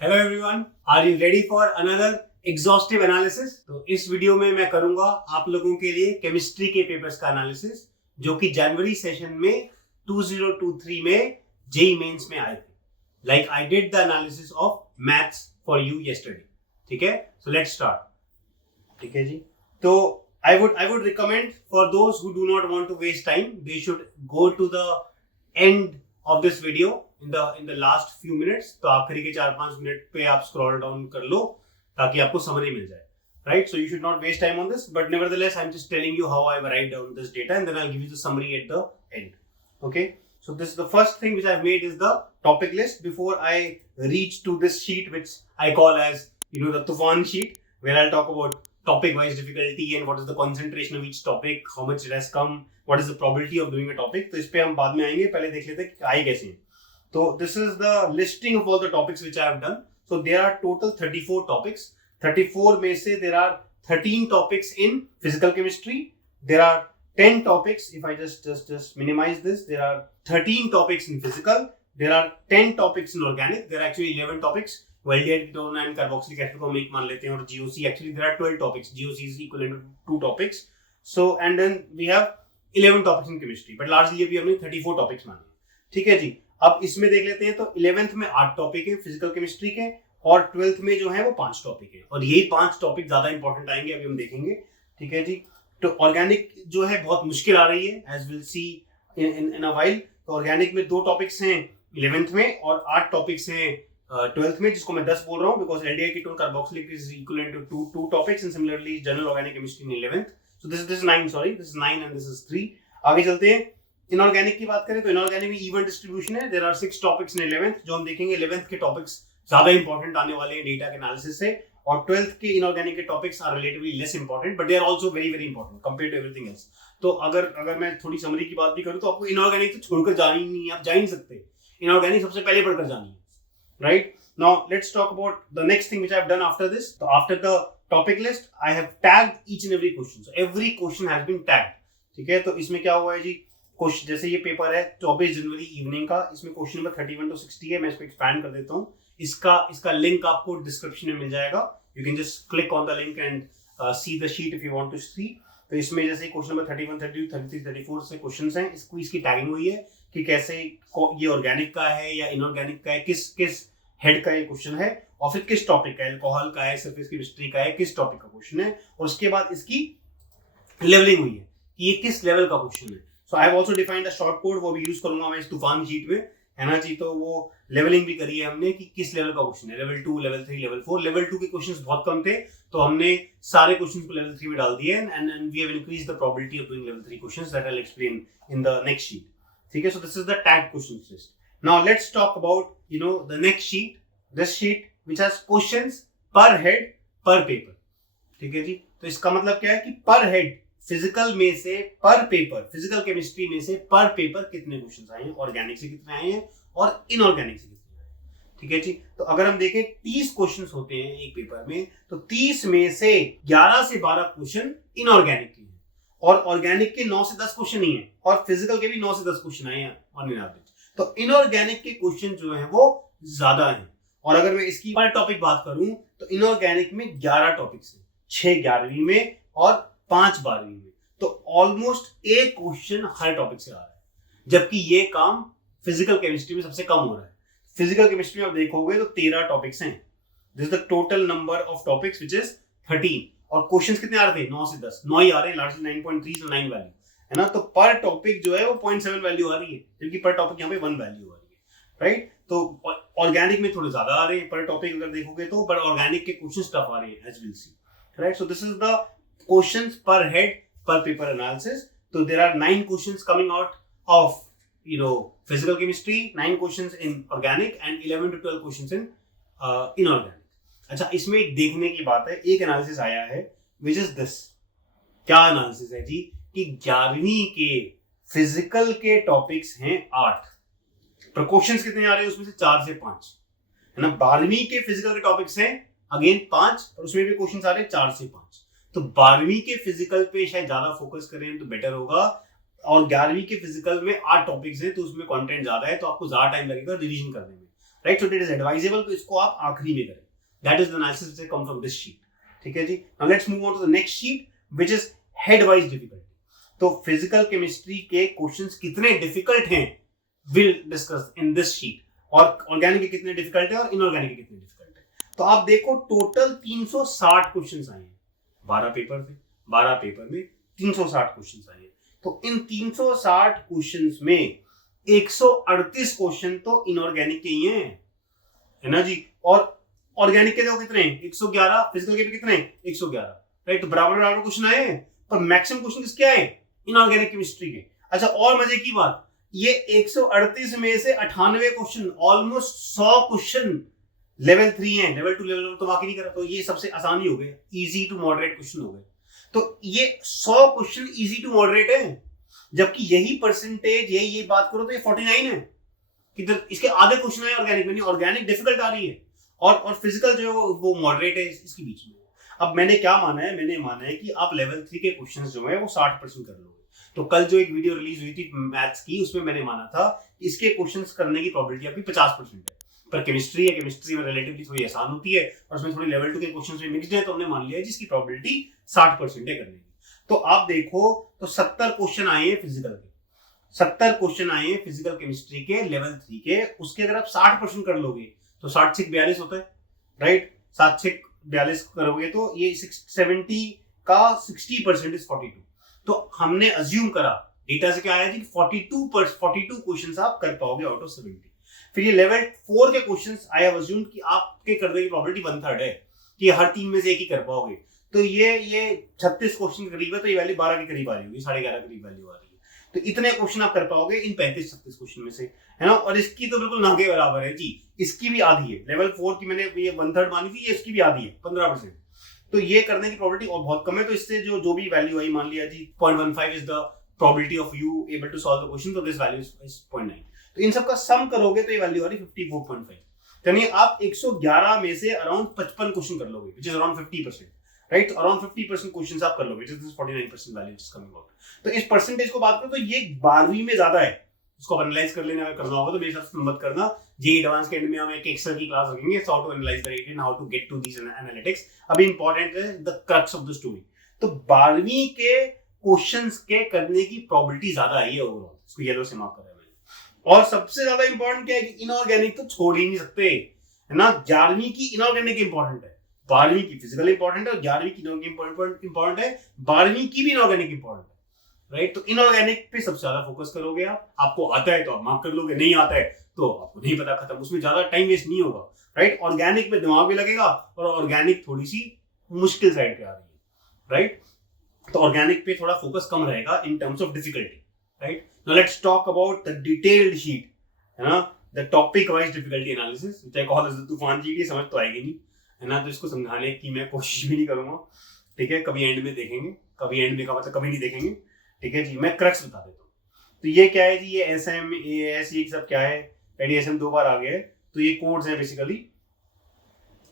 Hello everyone, are you ready for another exhaustive analysis. तो इस video में मैं करूंगा आप लोगों के लिए केमिस्ट्री के पेपर्स का एनालिसिस जो कि जनवरी सेशन में 2023 में जेई मेंस में आए थे। Like I did the analysis of maths for you yesterday. ठीक है, सो लेट्स स्टार्ट। ठीक है जी, तो I would recommend for those who do not want to waste time, they should go to the end of this video in the last few minutes। तो आखिरी के 4-5 minute पे आप स्क्रॉल डाउन कर लो ताकि आपको समरी मिल जाए, right? So you should not waste time on this, but nevertheless I'm just telling you how I write down this data and then I'll give you the summary at the end. Okay, so this is the first thing which I've made is the topic list before I reach to this sheet which I call as the Tufan sheet, where I'll talk about topic wise difficulty and what is the concentration of each topic, how much it has come, what is the probability of doing a topic। तो इस पे हम बाद में आएंगे, पहले देख लेते हैं कि आए कैसे हैं। So this is the listing of all the topics which I have done. So there are total 34 topics. 34 में से there are 13 topics in physical chemistry. There are 10 topics. If I just minimize this, there are 13 topics in physical. There are 10 topics in organic. There are actually 11 topics. Aldehyde ketone and carboxylic acid को हम एक मान लेते हैं, और GOC actually there are 12 topics. GOC is equivalent to 2 topics. So and then we have 11 topics in chemistry. But largely अभी हमने 34 topics माने। ठीक है जी, अब इसमें देख लेते हैं। तो 11th में 8 टॉपिक है फिजिकल केमिस्ट्री के, और 12th में जो है वो 5 टॉपिक है, और यही 5 टॉपिक ज्यादा इंपॉर्टेंट आएंगे, अभी हम देखेंगे। ठीक है जी, तो ऑर्गेनिक जो है बहुत मुश्किल आ रही है, as will see in a while. तो ऑर्गेनिक में 2 टॉपिक्स हैं 11th में और 8 टॉपिक्स हैं 12th में, जिसको मैं 10 बोल रहा हूँ because aldehyde ketone carboxylic is equivalent to 2 topics and similarly general organic chemistry in 11th। So this is 9, sorry this is 9 and this is 3। आगे चलते हैं। इनऑर्गेनिक की बात करें तो इनऑर्गेनिक में इवन डिस्ट्रीब्यूशन है। There are 6 topics in 11th जो हम देखेंगे। 11th के टॉपिक्स ज्यादा इंपॉर्टेंट आने वाले हैं डेटा के एनालिसिस से, और 12th के इनऑर्गेनिक के topics are relatively less important but they are also very very important compared to everything else. तो अगर मैं थोड़ी समरी की बात भी करूं तो आपको इनऑर्गेनिक तो छोड़कर जाना ही नहीं है, आप जा ही नहीं सकते। इनऑर्गेनिक सबसे पहले पढ़कर जानी है, right? Now let's talk about the next thing which I have done after this. तो after the topic list I have tagged each and every question. So every question has been tagged. ठीक है, तो इसमें क्या हुआ है जी, question जैसे ये पेपर है 24 जनवरी इवनिंग का, इसमें क्वेश्चन नंबर 31 to 60 है। मैं इसको एक्सपैंड कर देता हूँ। इसका लिंक आपको डिस्क्रिप्शन में मिल जाएगा। You can just click on the link and see the sheet if you want to see. तो इसमें जैसे क्वेश्चन नंबर 31, 32, 33, 34 से क्वेश्चंस हैं। इसकी टैगिंग हुई है कि कैसे ये ऑर्गेनिक का है या इनऑर्गेनिक का है, किस हेड का ये क्वेश्चन है, और फिर किस टॉपिक का है, अल्कोहल का है, सरफेस केमिस्ट्री का है, किस टॉपिक का क्वेश्चन है, और उसके बाद इसकी लेवलिंग हुई है कि ये किस लेवल का क्वेश्चन है। So I have also defined a short code, वो भी यूज करूंगा मैं इस तूफान शीट में, है ना जी। तो वो लेवलिंग भी करी है हमने कि किस लेवल का क्वेश्चन है, लेवल 2, लेवल 3, लेवल 4। लेवल 2 के क्वेश्चंस बहुत कम थे तो हमने सारे क्वेश्चंस को लेवल 3 में डाल दिए, and we have increased the probability of doing level 3 questions that I will explain in the next sheet. ठीक है, so this is the tag questions list. Now let's talk about the next sheet, this sheet which has questions per head per paper. ठीक है जी, तो इसका मतलब क्या है कि पर हेड फिजिकल में से पर पेपर, फिजिकल केमिस्ट्री में से पर पेपर कितने क्वेश्चंस आए हैं, ऑर्गेनिक से कितने आए हैं और इनऑर्गेनिक से कितने आए हैं। ठीक है जी, तो अगर हम देखें 30 क्वेश्चंस होते हैं एक पेपर में, तो 30 में से 11 से 12 क्वेश्चन इनऑर्गेनिक के हैं, और ऑर्गेनिक के 9 से 10 क्वेश्चन ही हैं, और फिजिकल के भी 9 से 10 क्वेश्चन आए हैं ऑन एन एवरेज। तो इनऑर्गेनिक के क्वेश्चन जो है वो ज्यादा है। और अगर मैं इसकी पर टॉपिक बात करूं तो इनऑर्गेनिक में 11 टॉपिक्स हैं, 6 11वीं में और 5 12वीं में। तो ऑलमोस्ट एक क्वेश्चन हर टॉपिक से आ रहा है, जबकि ये काम फिजिकल केमिस्ट्री में सबसे कम हो रहा है। फिजिकल केमिस्ट्री में आप देखोगे तो 13 टॉपिक्स हैं। This is the total number of topics which is 13, और क्वेश्चंस कितने आ रहे थे? 9 से 10, 9 ही आ रहे हैं, लार्जली 9.3 से 9 वैल्यू, है ना। तो पर टॉपिक जो है वो 0.7 वैल्यू आ रही है, जबकि पर टॉपिक यहाँ पे 1 वैल्यू आ रही है, राइट। तो ऑर्गेनिक में थोड़े ज्यादा आ रहे हैं पर टॉपिक अगर देखोगे तो, पर ऑर्गेनिक के क्वेश्चंस टफ आ रहे हैं as will see, right. So this is the questions per head per paper analysis. So there are 9 questions coming out of physical chemistry, 9 questions in organic and 11 to 12 questions in inorganic. अच्छा, इसमें एक देखने की बात है, एक analysis आया है which is this। क्या एनालिसिस है जी कि 11वीं के फिजिकल के टॉपिक्स हैं 8, पर क्वेश्चंस कितने आ रहे हैं उसमें से 4 से 5, है ना। 12वीं के फिजिकल के टॉपिक्स हैं अगेन 5, और उसमें भी क्वेश्चंस आ रहे हैं 4 से 5। तो 12वीं के फिजिकल पे शायद ज्यादा फोकस करें तो बेटर होगा, और 11वीं के फिजिकल में 8 टॉपिक्स हैं तो उसमें कंटेंट ज्यादा है, तो आपको ज्यादा टाइम लगेगा रिवीजन करने में, right. So it is advisable कि इसको आप आखिरी में करें. That is the analysis which come from this sheet. ठीक है जी. Now let's move on to the next sheet which is head wise difficulty. तो फिजिकल केमिस्ट्री के क्वेश्चंस कितने डिफिकल्ट हैं will discuss in this sheet, और organic के कितने डिफिकल्ट है और इनऑर्गेनिक के कितने डिफिकल्ट है. तो आप देखो टोटल 360 क्वेश्चंस आए हैं 12 पेपर थे. 12 पेपर में 360 क्वेश्चंस आए हैं. तो इन 360 क्वेश्चंस में 138 क्वेश्चन तो इनऑर्गेनिक के ही हैं, है ना जी. और ऑर्गेनिक के देखो कितने हैं 111, फिजिकल के भी कितने 111. राइट. तो बराबर बराबर क्वेश्चन आए हैं, पर मैक्सिमम क्वेश्चन किसके आए इनऑर्गेनिक केमिस्ट्री के. अच्छा, और मजे की बात, ये 138 में से 98 क्वेश्चन, ऑलमोस्ट 100 क्वेश्चन लेवल 3 है. लेवल 2 लेवल तो बाकी नहीं करा. तो ये सबसे आसान ही हो गए, इजी टू मॉडरेट क्वेश्चन हो गए. तो ये 100 क्वेश्चन इजी टू मॉडरेट है, जबकि यही परसेंटेज ये बात करो तो ये 49 है. किधर इसके आधे क्वेश्चन है ऑर्गेनिक में, नहीं ऑर्गेनिक डिफिकल्ट आ रही है और फिजिकल जो है वो मॉडरेट है इसके बीच में. अब मैंने क्या माना है, मैंने माना है कि आप लेवल 3 के क्वेश्चंस जो है वो 60% कर लोगे. तो कल जो एक वीडियो रिलीज हुई थी मैथ्स की, उसमें मैंने माना था इसके क्वेश्चंस करने की प्रोबेबिलिटी आपकी 50% है. पर केमिस्ट्री है, केमिस्ट्री में रिलेटिवली थोड़ी आसान होती है और उसमें थोड़ी लेवल 2 के क्वेश्चंस में मिक्स्ड है, तो हमने मान लिया है जिसकी प्रोबेबिलिटी 60% है करने की. तो आप देखो तो 70 क्वेश्चन आए हैं फिजिकल के, 70 क्वेश्चन आए हैं फिजिकल केमिस्ट्री के लेवल 3 के. उसके अगर आप 60% कर लोगे तो 60 से 42 होता है. राइट. 7 से 42 करोगे तो ये 70 का 60% इज 42. तो हमने अज्यूम करा डेटा से क्या आया जी 42 क्वेश्चंस आप कर पाओगे आउट ऑफ 70. फिर ये लेवल 4 के क्वेश्चंस आई हैव अज्यूम्ड कि आपके करने की प्रोबेबिलिटी 1/3 है कि हर 3 में से एक ही कर पाओगे. तो ये 36 क्वेश्चन के करीब है, तो ये वैल्यू 12 के करीब आ रही होगी, 11.5 के करीब वैल्यू आ रही है. तो इतने क्वेश्चन आप कर पाओगे इन 35-36 क्वेश्चन में से, है ना. और इसकी तो बिल्कुल ना के बराबर है जी, इसकी भी आधी है. लेवल 4 की मैंने ये 1/3 मानी थी, ये इसकी भी आधी है 15%. तो ये करने की प्रोबेबिलिटी और बहुत कम है. तो इससे जो भी वैल्यू आई, मान लिया जी 0.15 is the probability of you able to solve the question, तो दिस वैल्यू इज 0.9. तो इन सब का सम करोगे तो ये वैल्यू आ रही 54.5. यानी आप 111 में से अराउंड 55 क्वेश्चन कर लोगे, which is around 50%. Right. Around 50% questions आप कर लोगे, which is 49% value is coming out. तो इस परसेंटेज को बात करो तो ये 12वीं में ज्यादा है. इसको एनालाइज कर लेना, करना होगा तो मेरे साथ मत करना. जे एडवांस के एंड में हम एक एक्सेल की क्लास रखेंगे, how to analyze the data and how to get to this analytics. अभी इंपॉर्टेंट है the crux of the story. तो 12वीं के क्वेश्चंस के करने की प्रोबेबिलिटी ज्यादा है ओवरऑल. इसको येलो से मार्क करा है मैंने. और सबसे ज्यादा इंपॉर्टेंट क्या है कि इनऑर्गेनिक तो छोड़ ही नहीं सकते, है ना. 11वीं की इनऑर्गेनिक इंपॉर्टेंट है, 12वीं की फिजिकल इंपॉर्टेंट है और 11वीं की इंपॉर्टेंट है, 12वीं की भी इनऑर्गेनिक इंपॉर्टेंट है. राइट. तो इनऑर्गेनिक पे सबसे ज्यादा फोकस करोगे आप. आपको आता है तो आप मार्क कर लोगे, नहीं आता है तो आपको नहीं पता, खत्म. उसमें ज्यादा टाइम वेस्ट नहीं होगा. राइट. ऑर्गेनिक में दिमाग भी लगेगा और ऑर्गेनिक थोड़ी सी मुश्किल साइड पे आ रही है. राइट. तो ऑर्गेनिक पे थोड़ा फोकस कम रहेगा in terms of difficulty. Right. Now let's talk about the detailed sheet, है ना, the topic wise difficulty analysis, which I call as the तूफान शीट. ये समझ तो आएगी नहीं, है ना. तो इसको समझाने की मैं कोशिश भी नहीं करूंगा. ठीक है. कभी एंड में देखेंगे, कभी एंड में का मतलब कभी नहीं देखेंगे. ठीक है जी. मैं क्रक्स बता देता हूँ. तो ये क्या है जी, ये एसएम एएस ये सब क्या है, एडीएसएम 2 बार आ गया है. तो ये कोड्स हैं basically.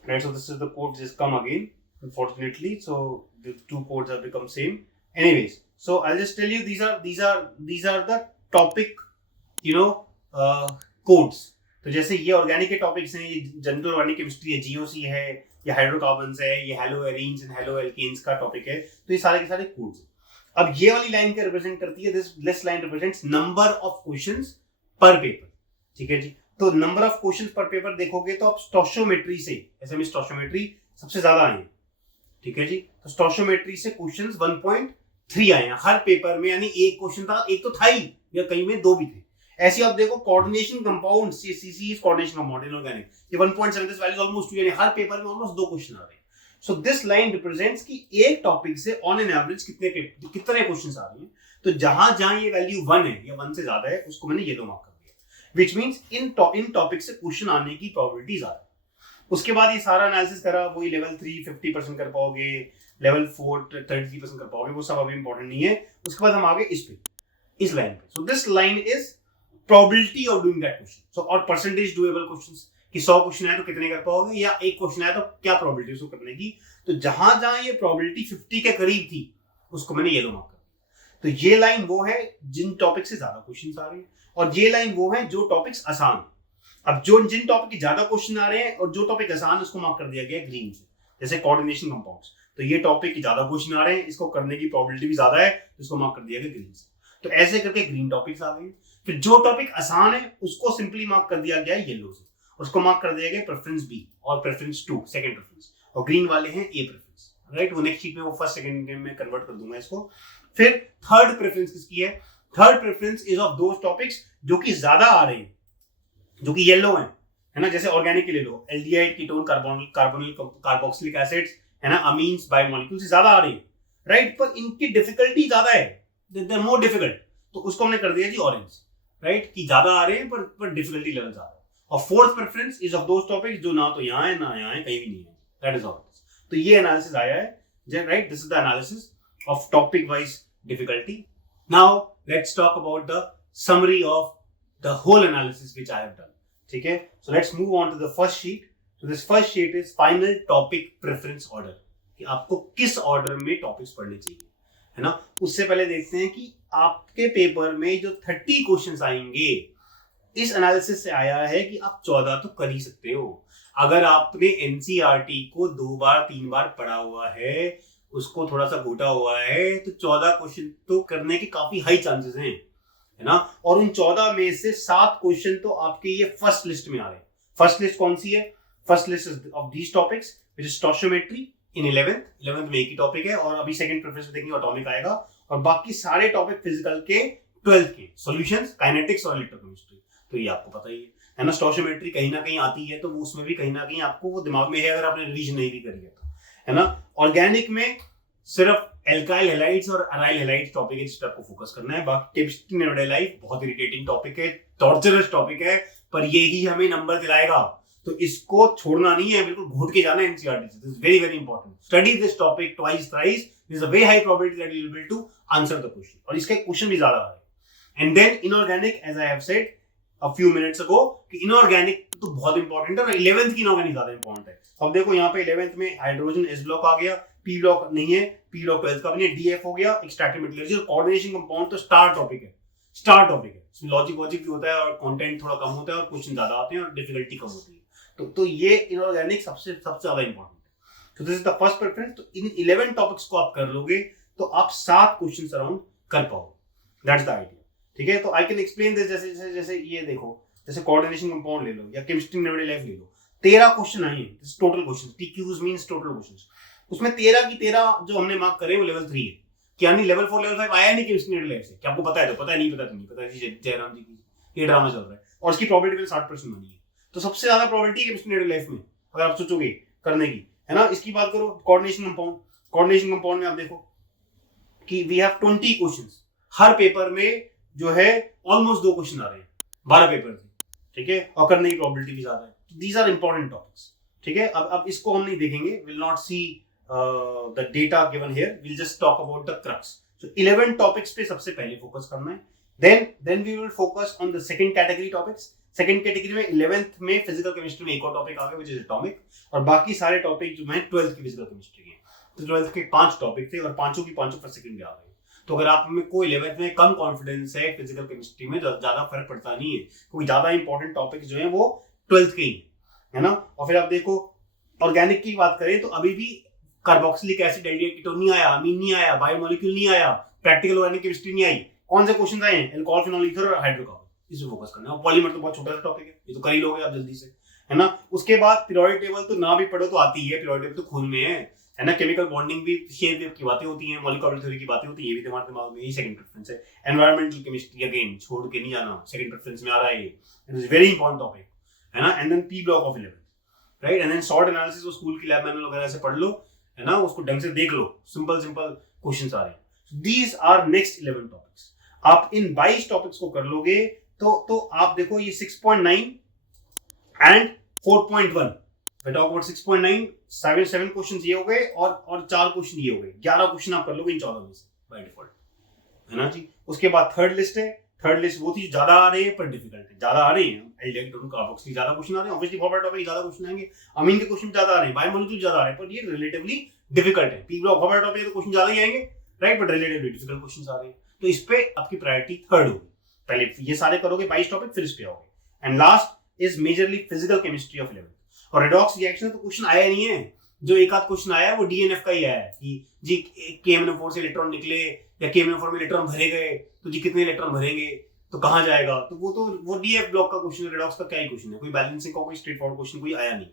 Right. So this is the code just come again unfortunately, so the two codes have become same. Anyways, so I'll just tell you these are the topic, codes. तो जैसे ये ऑर्गेनिक के topics हैं, ये जंतु organic chemistry है, GOC है, ये हाइड्रोकार्बन्स है, ये haloarenes and haloalkanes का टॉपिक है. तो ये सारे के सारे कोड्स हैं. अब ये वाली लाइन क्या रिप्रेजेंट करती है, this line represents number of questions पर पेपर. ठीक है जी. तो नंबर ऑफ क्वेश्चंस पर पेपर देखोगे तो आप स्टोशियोमेट्री से, ऐसे में स्टोशियोमेट्री सबसे ज्यादा आए हैं. ठीक है जी. तो स्टोशियोमेट्री से क्वेश्चंस 1.3 आए हैं हर पेपर में, यानी एक क्वेश्चन था, एक तो था ही या कहीं में 2 भी थे. ऐसे आप देखो कोऑर्डिनेशन कंपाउंड्स, ये CC is coordination compound inorganic, ये 1.7, दिस वैल्यू ऑलमोस्ट 2, यानी हर पेपर में ऑलमोस्ट 2 क्वेश्चन आ रहे हैं. सो दिस लाइन रिप्रेजेंट्स कि एक टॉपिक से ऑन एन एवरेज कितने क्वेश्चंस आ रहे हैं. तो जहां ये वैल्यू 1 है या 1 से ज्यादा है, उसको मैंने येलो मार्क कर दिया, व्हिच मींस इन टॉपिक से क्वेश्चन आने की प्रोबेबिलिटी ज्यादा है. उसके बाद ये सारा एनालिसिस करा, वही लेवल 3 50% कर पाओगे, लेवल 4 33% कर पाओगे, वो सब अभी इंपॉर्टेंट नहीं है. उसके बाद हम आगे इस लाइन पे. So this line is probability of doing that question. So और परसेंटेज डूएबल क्वेश्चंस कि 100 क्वेश्चन है तो कितने कर पाओगे, या एक क्वेश्चन है तो क्या प्रोबेबिलिटी उसको करने की. तो जहां ये प्रोबेबिलिटी 50 के करीब थी, उसको मैंने येलो मार्क कर दिया. तो ये लाइन वो है जिन टॉपिक से ज्यादा क्वेश्चन आ रहे हैं, और ये लाइन वो है जो टॉपिक्स आसान. अब जो जिन टॉपिक के ज्यादा क्वेश्चन आ रहे हैं और जो टॉपिक आसान है उसको मार्क कर दिया गया ग्रीन से, जैसे कोऑर्डिनेशन कंपाउंड्स, तो ये टॉपिक के ज्यादा क्वेश्चन आ रहे हैं, इसको करने की प्रोबेबिलिटी भी ज्यादा है, तो इसको मार्क कर दिया गया ग्रीन से। तो ऐसे करके ग्रीन टॉपिक्स आ गए। फिर जो टॉपिक आसान है उसको सिंपली मार्क कर दिया गया येलो से, उसको मार्क कर दिया गया प्रेफरेंस बी और प्रेफरेंस 2 सेकंड प्रेफरेंस, और ग्रीन वाले हैं ए प्रेफरेंस, राइट। वो नेक्स्ट शीट में वो फर्स्ट सेकंड में कन्वर्ट कर दूंगा इसको। फिर थर्ड प्रेफरेंस किसकी है? Third preference is of those topics जो कि ज्यादा आ रहे हैं, जो कि येलो है ना, जैसे ऑर्गेनिक के ले लो, aldehyde, ketone, carbonyl carboxylic acids, है ना, अमीन्स, बायोमोलिक्यूल्स ज्यादा आ रही है, राइट, पर इनकी डिफिकल्टी ज्यादा है, दे आर मोर डिफिकल्ट, तो उसको हमने कर दिया जी ऑरेंज, राइट, कि ज्यादा आ रहे हैं पर डिफिकल्टी लेवल ज्यादा है। और fourth preference is of those topics जो ना तो यहाँ है ना यहाँ है, कहीं भी नहीं है, दैट इज ऑल। तो ये एनालिसिस आया है, right, this is the analysis of topic wise difficulty. Now let's talk about the summary of the whole analysis which I have done, ठीक है। So let's move on to the first sheet. So this first sheet is final topic preference order, कि आपको किस order में topics पढ़ने चाहिए, है ना। उससे पहले देखते हैं कि आपके पेपर में जो 30 क्वेश्चंस आएंगे, इस एनालिसिस से आया है कि आप 14 तो कर ही सकते हो। अगर आपने एनसीईआरटी को 2 बार 3 बार पढ़ा हुआ है, उसको थोड़ा सा घोटा हुआ है, तो 14 क्वेश्चन तो करने के काफी हाई चांसेस हैं, है ना। और उन 14 में से 7 क्वेश्चन तो आपके ये फर्स्ट लिस्ट में आ रहे हैं। फर्स्ट लिस्ट कौन सी है? First list of these topics which is stoichiometry in 11th में एक ही टॉपिक है, और अभी सेकंड प्रेफरेंस में देखेंगे एटॉमिक आएगा, और बाकी सारे टॉपिक फिजिकल के 12th के, सॉल्यूशंस, काइनेटिक्स और इलेक्ट्रोकेमिस्ट्री, तो ये आपको पता ही है ना। स्टोइचियोमेट्री कहीं ना कहीं आती है, तो वो उसमें भी कहीं ना कहीं आपको वो दिमाग में है, अगर आपने रिवीजन नहीं भी करी है तो, है ना। ऑर्गेनिक में सिर्फ एल्काइल हैलाइड्स और अराइल हैलाइड्स टॉपिक है जिस पर आपको फोकस करना है। बाकी केमिस्ट्री इन एवरीडे लाइफ बहुत इरिटेटिंग टॉपिक है, टॉर्चरस टॉपिक है, पर ये ही हमें नंबर दिलाएगा, तो इसको छोड़ना नहीं है, बिल्कुल घोट के जाना है एनसीईआरटी से। This is very very important. Study this topic twice thrice, there is a very high probability that you will be able to answer the question, और इसके क्वेश्चन भी ज्यादा है। And then inorganic, as I have said a few minutes ago, कि inorganic तो बहुत important है, और 11th की इनऑर्गेनिक ज्यादा इंपॉर्टेंट है। अब देखो यहाँ पे 11th में हाइड्रोजन एस ब्लॉक आ गया, पी ब्लॉक नहीं है, पी ब्लॉक 12th का भी नहीं है, डीएफ हो गया, एक्सट्रैक्टिव मेटलर्जी और कोऑर्डिनेशन कंपाउंड तो स्टार टॉपिक है, स्टार टॉपिक है। इसमें लॉजिक भी होता है, और कंटेंट थोड़ा कम होता है, और क्वेश्चन ज्यादा आते हैं, और डिफिकल्टी कम होती है, तो ये इनऑर्गेनिक सबसे ज्यादा इंपॉर्टेंट है। तो this is the first preference. तो इन 11 टॉपिक्स को आप कर लोगे तो आप 7 क्वेश्चन अराउंड कर पाओगे, दैट्स द आइडिया, ठीक है। तो आई कैन एक्सप्लेन दिस, जैसे ये देखो, जैसे कोऑर्डिनेशन कंपाउंड ले लो या केमिस्ट्री इन एवरीडे लाइफ ले लो, 13 क्वेश्चन आए हैं, total question, TQs means total questions, उसमें 13 की 13 जो हमने मार्क करे वो लेवल 3 है, क्या नहीं लेवल 4 लेवल 5 आया नहीं केमिस्ट्री इन एवरीडे लाइफ से, क्या आपको पता है? तो पता है, नहीं पता तो नहीं पता जी, जयराम जी की ये ड्रामा चल रहा है, और उसकी प्रोबेबिलिटी 60% बनी है, तो सबसे ज्यादा प्रोबेबिलिटी है केमिस्ट्री इन एवरीडे लाइफ में, अगर आप सोचोगे करने की, है ना। इसकी बात करो कोऑर्डिनेशन कंपाउंड में आप देखो कि वी हैव 20 क्वेश्चंस, हर पेपर में जो है ऑलमोस्ट 2 क्वेश्चन आ रहे हैं, 12 पेपर थे, ठीक है, और करने की प्रोबेबिलिटी भी ज्यादा है। दीज आर इंपॉर्टेंट टॉपिक्स, ठीक है। अब इसको हम नहीं देखेंगे, will not see the data given here, will just talk about the crux. So 11 topics पे सबसे पहले फोकस करना है, then we will focus on the second category topics. Second category में 11th में फिजिकल केमिस्ट्री में एक और टॉपिक आ गया व्हिच इज एटॉमिक, और बाकी सारे टॉपिक जो हैं 12th की फिजिकल केमिस्ट्री के, तो 12th के 5 टॉपिक थे, और पांचों की पांचों फर्स्ट सेकंड में आ गए। तो अगर आप में कोई 11th में कम कॉन्फिडेंस है फिजिकल केमिस्ट्री में, ज्यादा फर्क पड़ता नहीं है, क्योंकि ज्यादा इंपॉर्टेंट टॉपिक जो है वो 12th के ही है ना। और फिर आप देखो ऑर्गेनिक की बात करें तो अभी भी कार्बोक्सिलिक एसिड, एल्डिहाइड, कीटोन नहीं आया, अमीन नहीं आया, बायोमोलिक्यूल नहीं आया, प्रैक्टिकल ऑर्गेनिक केमिस्ट्री नहीं आई। कौन से क्वेश्चन आए हैं? अल्कोहल, फिनोल, ईथर और हाइड्रोकार्बन, इस पे फोकस करना है। और पॉलीमर तो बहुत छोटा सा टॉपिक है, ये तो कर ही लोगे आप जल्दी से, है ना। उसके बाद पीरियोडिक टेबल तो ना भी पढ़ो तो आती ही है, पीरियोडिक टेबल तो खून में है ना। केमिकल बॉन्डिंग भी, शेप वेव की बातें होती हैं, मॉलिक्यूलर थ्योरी की बातें होती हैं, ये भी तुम्हारे दिमाग में, यही सेकंड प्रेफरेंस है। एनवायरमेंटल केमिस्ट्री अगेन छोड़ के नहीं जाना, सेकंड प्रेफरेंस में आ रहा है, ये it is very important topic, है ना। And then P block of 11, right, and then salt analysis, वो स्कूल की लैब मैनुअल वगैरह से पढ़ लो, है ना, उसको ढंग से देख लो, सिंपल क्वेश्चंस आ रहे हैं। These are next 11 topics. आप इन 22 टॉपिक्स को कर लोगे तो आप देखो ये 6.9 and 4.1, I talk about 6.9, 7 question ये हो गए, और 4 क्वेश्चन ये हो गए, 11 क्वेश्चन आप कर लोगे इन 14 में से बाय डिफॉल्ट, है ना जी। उसके बाद थर्ड लिस्ट है, थर्ड लिस्ट वो थी ज्यादा आ रही है पर डिफिकल्ट है, ज्यादा आ रही है, एल्डिहाइड, कीटोन, कार्बोक्सिल ज्यादा क्वेश्चन आ रहे हैं, ऑब्वियसली फॉरवर्ड टॉपिक ज्यादा क्वेश्चन आएंगे, अमीन के क्वेश्चन ज्यादा आ रहे हैं, बायोमोलिक्यूल ज्यादा आ रहे हैं, पर ये रिलेटिवली डिफिकल्ट है। पी ब्लॉक फॉरवर्ड टॉपिक तो क्वेश्चन ज्यादा ही आएंगे, right, but relatively difficult question आ रहे हैं, तो इस पे आपकी प्रायोरिटी थर्ड होगी। पहले ये सारे करोगे 22 टॉपिक, फिर इस पे आओगे। And last is majorly physical chemistry of 11th। और redox reaction तो क्वेश्चन आया नहीं है, जो एक आध क्वेश्चन आया है वो डीएनएफ का ही आया है कि जी KMnO4 से इलेक्ट्रॉन निकले या KMnO4 में इलेक्ट्रॉन भरे गए तो जी कितने इलेक्ट्रॉन भरेंगे तो कहाँ जाएगा, तो वो डीएफ ब्लॉक का क्वेश्चन है, रेडॉक्स का क्या ही क्वेश्चन है, कोई बैलेंसिंग का कोई स्ट्रेट फॉरवर्ड क्वेश्चन कोई आया नहीं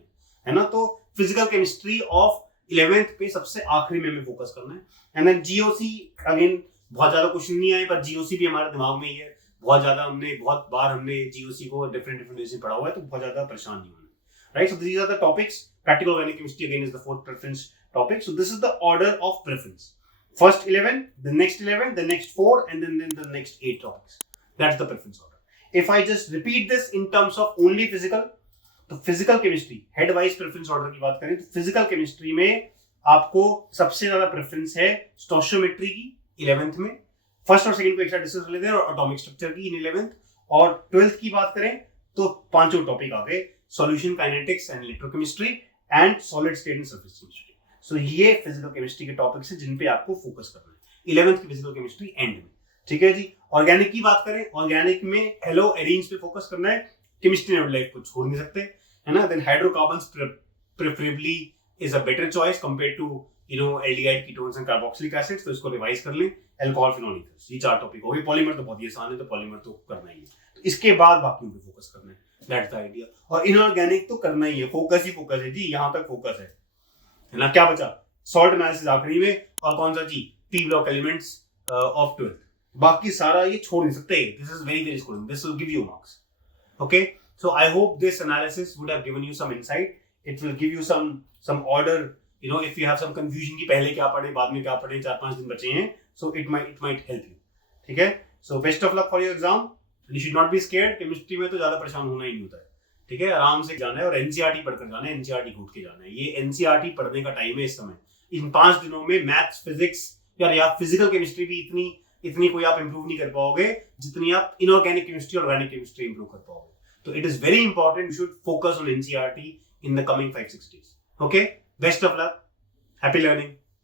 है ना। तो फिजिकल केमिस्ट्री ऑफ 11th पे सबसे आखिरी में हमें फोकस करना है। एंड देन जीओसी, अगेन बहुत ज्यादा क्वेश्चन नहीं आए पर जीओसी भी हमारे दिमाग में ही है, बहुत बार हमने जीओसी को डिफरेंट वे से पढ़ा हुआ है, तो बहुत ज्यादा परेशान नहीं होना, right. So these are the topics. Practical organic chemistry again is the fourth preference topic. So this is the order of preference, first 11, the next 11, the next 4, and then the next 8 topics. That's the preference order. If I just repeat this in terms of only physical, तो physical chemistry head wise preference order की बात करें तो physical chemistry में आपको सबसे ज्यादा preference है stoichiometry की 11th में, first और second को एक्स्ट्रा डिस्कस कर लेते हैं, और atomic structure की in 11th, और 12th की बात करें तो पांचों टॉपिक आ गए, solution kinetics and electrochemistry and solid state and surface chemistry। सो ये फिजिकल केमिस्ट्री के टॉपिक्स हैं जिन पे आपको फोकस करना है 11th की फिजिकल केमिस्ट्री एंड में, ठीक है जी। ऑर्गेनिक की बात करें, ऑर्गेनिक में हेलो एरीन्स पे फोकस करना है, केमिस्ट्री एंड लाइफ को छोड़ नहीं सकते, है ना। Then hydrocarbons preferably is a better choice compare to aldehyde ketones and carboxylic acids, तो इसको रिवाइज कर लें। अल्कोहल फिनोल ईथर्स, ये 4 टॉपिक हो गए। पॉलीमर तो बहुत ही आसान है, तो पॉलीमर तो करना ही है, तो इसके बाद बाकी पे फोकस करना है, दैट्स द आइडिया। और इनऑर्गेनिक तो करना ही है, फोकस ही फोकस है जी, यहाँ तक फोकस है ना। क्या बचा, सॉल्ट एनालिसिस आखिरी में, और कौन सा जी, P block elements of 12th, बाकी सारा ये छोड़ नहीं सकते। This is very very scoring, this will give you marks, okay. So I hope this analysis would have given you some insight, it will give you some order, if you have some confusion कि पहले क्या पढ़े बाद में क्या पढ़े, 4-5 दिन बचे हैं, so it might help you, ठीक है। So best of luck for your exam, you should not be scared. Chemistry में तो ज्यादा परेशान होना ही नहीं होता है, ठीक है, आराम से जाना है और एनसीईआरटी पढ़कर जाना है, एनसीईआरटी घूट के जाना है। ये एनसीईआरटी पढ़ने का टाइम है इस समय, इन 5 दिनों में मैथ्स, फिजिक्स या फिजिकल केमिस्ट्री भी इतनी कोई आप इंप्रूव नहीं कर पाओगे जितनी आप इनऑर्गेनिक केमिस्ट्री और ऑर्गेनिक केमिस्ट्री इंप्रूव कर पाओगे। तो it is very important, you should focus on NCERT in the coming 5-6 days, okay. Best of luck, happy learning.